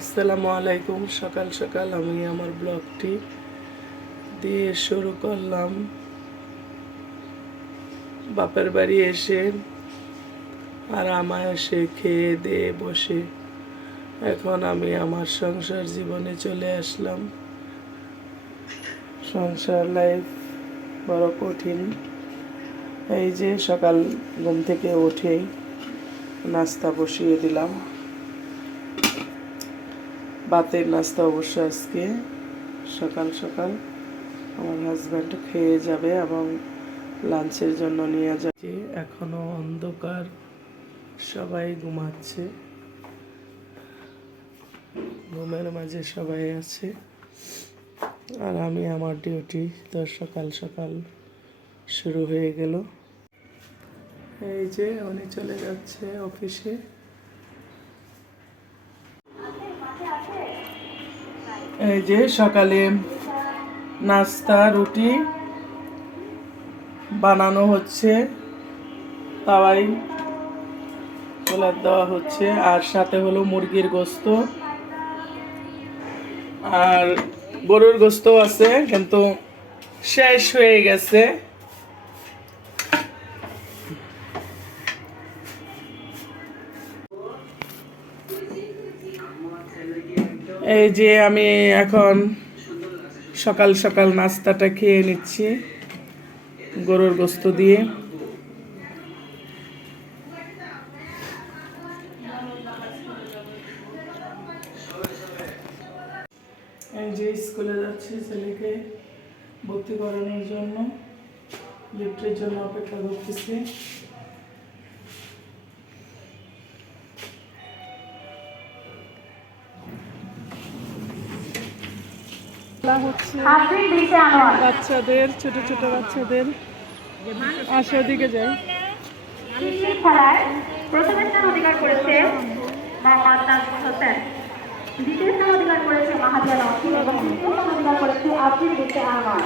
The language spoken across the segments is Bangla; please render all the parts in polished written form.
আসসালামু আলাইকুম। সকাল সকাল আমি আমার ব্লগটি দিয়ে শুরু করলাম। বাপের বাড়ি এসে আরামায় এসে খেয়ে দিয়ে বসে এখন আমি আমার সংসার জীবনে চলে আসলাম। সংসার লাইফ বড় কঠিন। এই যে সকাল ঘুম থেকে উঠেই নাস্তা বসিয়ে দিলাম। ভাতের নাস্তা অবশ্য আজকে সকাল সকাল আমার হাজব্যান্ড খেয়ে যাবে এবং লাঞ্চের জন্য নিয়ে যাচ্ছে। এখনো অন্ধকার, সবাই ঘুমাচ্ছে, ঘুমের মাঝে সবাই আছে, আর আমি আমার ডিউটি তো সকাল সকাল শুরু হয়ে গেল। এই যে উনি চলে যাচ্ছে অফিসে। এই যে সকালে নাস্তা রুটি বানানো হচ্ছে, তাওয়াই পোলার দেওয়া হচ্ছে, আর সাথে হলো মুরগির গোস্ত আর গরুর গোস্ত আছে কিন্তু শেষ হয়ে গেছে। এই যে আমি এখন সকাল সকাল নাস্তাটা খেয়ে নিচ্ছি গরুর গোস্ত দিয়ে। এই যে স্কুলে যাচ্ছি ছেলেকে ভর্তি করানোর জন্য, লিফটের জন্য অপেক্ষা করতেছি। বাচ্চাদের, ছোট ছোট বাচ্চাদের আসে ওদিকে যায়। খেলায় প্রথম স্থান অধিকার করেছে মোহাম্মদ নাজমুল হোসেন, দ্বিতীয় স্থান অধিকার করেছে মাহাদিয়া নসিম এবং তৃতীয় স্থান অধিকার করেছে আব্দুল বিনতে আনোয়ার।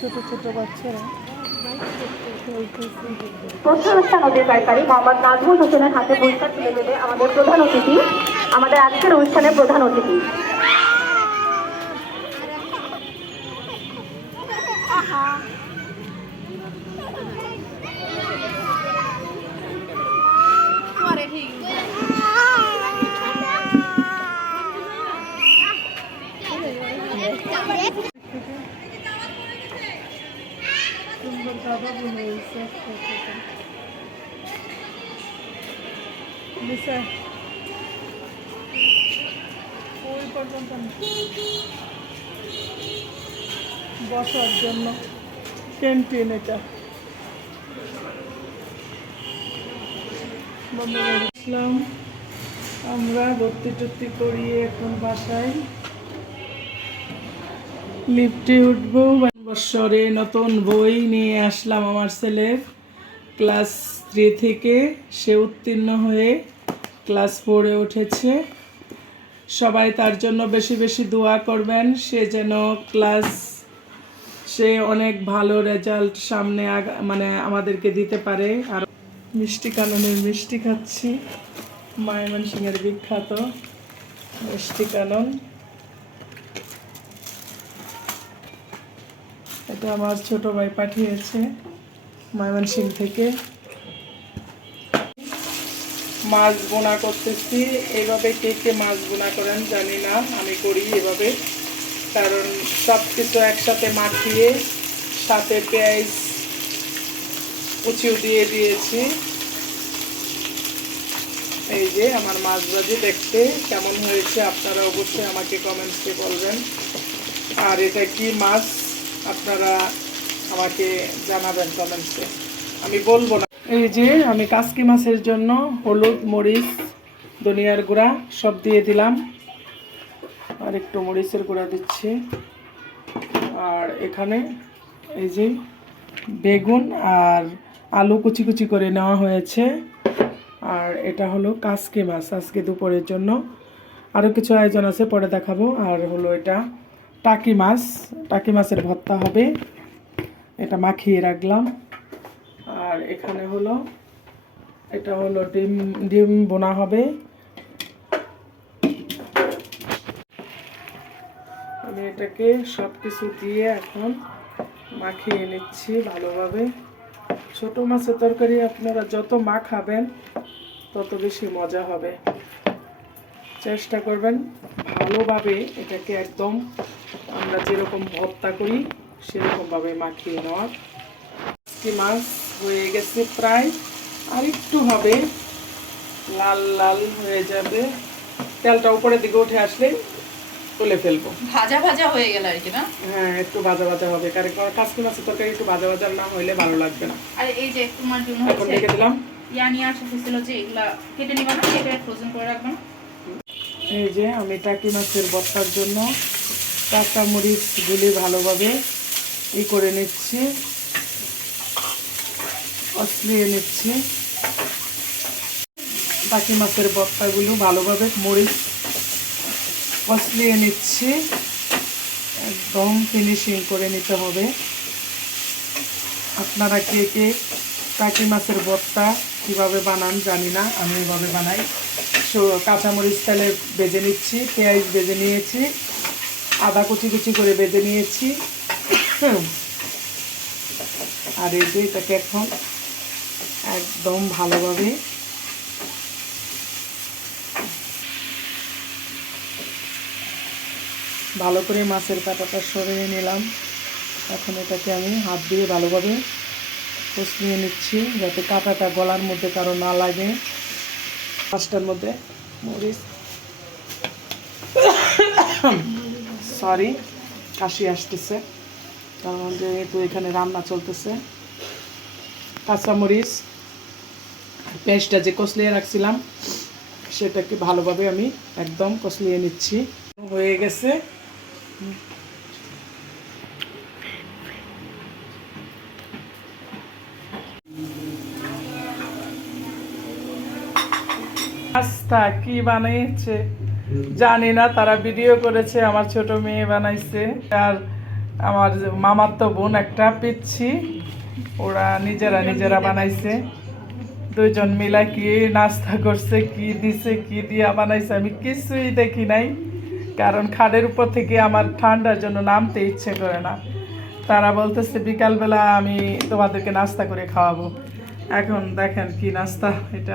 ছোট ছোট বাচ্চারা প্রথম স্থান অধিকারী মোহাম্মদ নাজমুল হোসেনের হাতে পুরস্কার তুলে দেবে আমাদের প্রধান অতিথি, আমাদের আজকের অনুষ্ঠানের প্রধান অতিথি। সুন্দর দাদা বোন হয়েছে। ওই পর্যন্ত বসার জন্য ক্যান্টিন এটা। আমরা ভর্তি টর্তি করিয়ে এখন বাসায় লিফটে উঠবো। বছরে নতুন বই নিয়ে আসলাম আমার ছেলের, ক্লাস 3 থেকে সে উত্তীর্ণ হয়ে ক্লাস 4-এ উঠেছে। সবাই তার জন্য বেশি বেশি দোয়া করবেন, সে অনেক ভালো রেজাল্ট সামনে মানে আমাদেরকে দিতে পারে। আর মিষ্টি কাননের মিষ্টি খাচ্ছি, ময়মনসিংহের বিখ্যাত মিষ্টি কানন। এটা আমার ছোট ভাই পাঠিয়েছে ময়মনসিংহ থেকে। মাছ বোনা করতেছি। এইভাবে কে কে মাছ বোনা করেন জানি না, আমি করি এভাবে, কারণ সব কিছু একসাথে মাখিয়ে সাথে পেঁয়াজ কুচিও দিয়ে দিয়েছি। এই যে আমার মাছ ভাজি দেখতে কেমন হয়েছে আপনারা অবশ্যই আমাকে কমেন্টসে বলবেন। আর এটা কি মাছ আপনারা আমাকে জানাবেন কমেন্টসে, আমি বলবো না। এই যে আমি কাসকি মাছের জন্য হলুদ, মরিচ, ধনিয়ার গুঁড়া সব দিয়ে দিলাম, আর একটু মরিচের গুঁড়া দিচ্ছি। আর এখানে এই যে বেগুন আর আলু কুচি কুচি করে নেওয়া হয়েছে। আর এটা হলো কাসকি মাছ আজকে দুপুরের জন্য। আরও কিছু আয়োজন আছে, পরে দেখাবো। আর হলো এটা টাকি মাছ, টাকি মাছের ভর্তা হবে, এটা মাখিয়ে রাখলাম। আর এখানে হলো এটা হলো ডিম ডিম বোনা হবে। আমি এটাকে সব কিছু দিয়ে এখন মাখিয়ে নিচ্ছি ভালোভাবে। ছোট মাছের তরকারি আপনারা যত মাখাবেন তত বেশি মজা হবে। চেষ্টা করবেন ভালোভাবে এটাকে একদম আমরা যেরকম ভর্তা করি সেরকমভাবে মাখিয়ে নেওয়ার। কি মাছ হয়ে গেছে প্রায়, আর একটু হবে, লাল লাল হয়ে যাবে। তেলটা উপরের দিকে উঠে আসলে তুলে ফেলবো। ভাজা ভাজা হয়ে গেল আর কি না? হ্যাঁ, একটু ভাজা ভাজা হবে, কারণ কাসকি মাছের তরকারি একটু ভাজা ভাজা না হইলে ভালো লাগবে না। আর এই যে তোমার জন্য এখন রেখে দিলাম। ইয়া নিয়ে আসা হয়েছিল যে এগুলা কেটে নিবা না, কেটে ফ্রোজেন করে রাখবা না? এই যে আমি টাকি মাছের ভর্তার জন্য কাঁচা মরিচগুলি ভালোভাবে করে নিচ্ছি, কষলিয়ে নিচ্ছি। টাকি মাছের ভর্তাগুলো ভালোভাবে মরিচ কষলিয়ে নিচ্ছি, একদম ফিনিশিং করে নিতে হবে। আপনারা কে কে টাকি মাছের ভর্তা কীভাবে বানান জানি না, আমি এভাবে বানাই। কাঁচামরিচ তেলে ভেজে নিচ্ছি, পেঁয়াজ ভেজে নিয়েছি, আদা কুচি কুচি করে ভেজে নিয়েছি। আর এই যে এটাকে এখন একদম ভালোভাবে ভালো করে মাছের কাঁটাটা সরিয়ে নিলাম। এখন এটাকে আমি হাত দিয়ে ভালোভাবে কষিয়ে নিচ্ছি যাতে কাঁটাটা গলার মধ্যে কারো না লাগে। মাছটার মধ্যে মরিচ, সরি কাশি আসতেছে কারণ যেহেতু এখানে রান্না চলতেছে। কাঁচামরিচ পেঁয়াজটা যে কষলিয়ে রাখছিলাম সেটাকে ভালোভাবে আমি একদম কষলিয়ে নিচ্ছি। হয়ে গেছে। পাস্তা কি বানিয়েছে জানি না, তারা ভিডিও করেছে, আমার ছোট মেয়ে বানাইছে আর আমার মামার তো বোন একটা পিচ্ছি, ওরা নিজেরা বানাইছে। দুইজন মিলা কি নাস্তা করছে, কি দিছে, কি দিয়া বানাইছে আমি কিছুই দেখি নাই, কারণ খাটের উপর থেকে আমার ঠান্ডার জন্য নামতে ইচ্ছে করে না। তারা বলতেছে বিকালবেলা আমি তোমাদেরকে নাস্তা করে খাওয়াবো। এখন দেখেন কি নাস্তা এটা।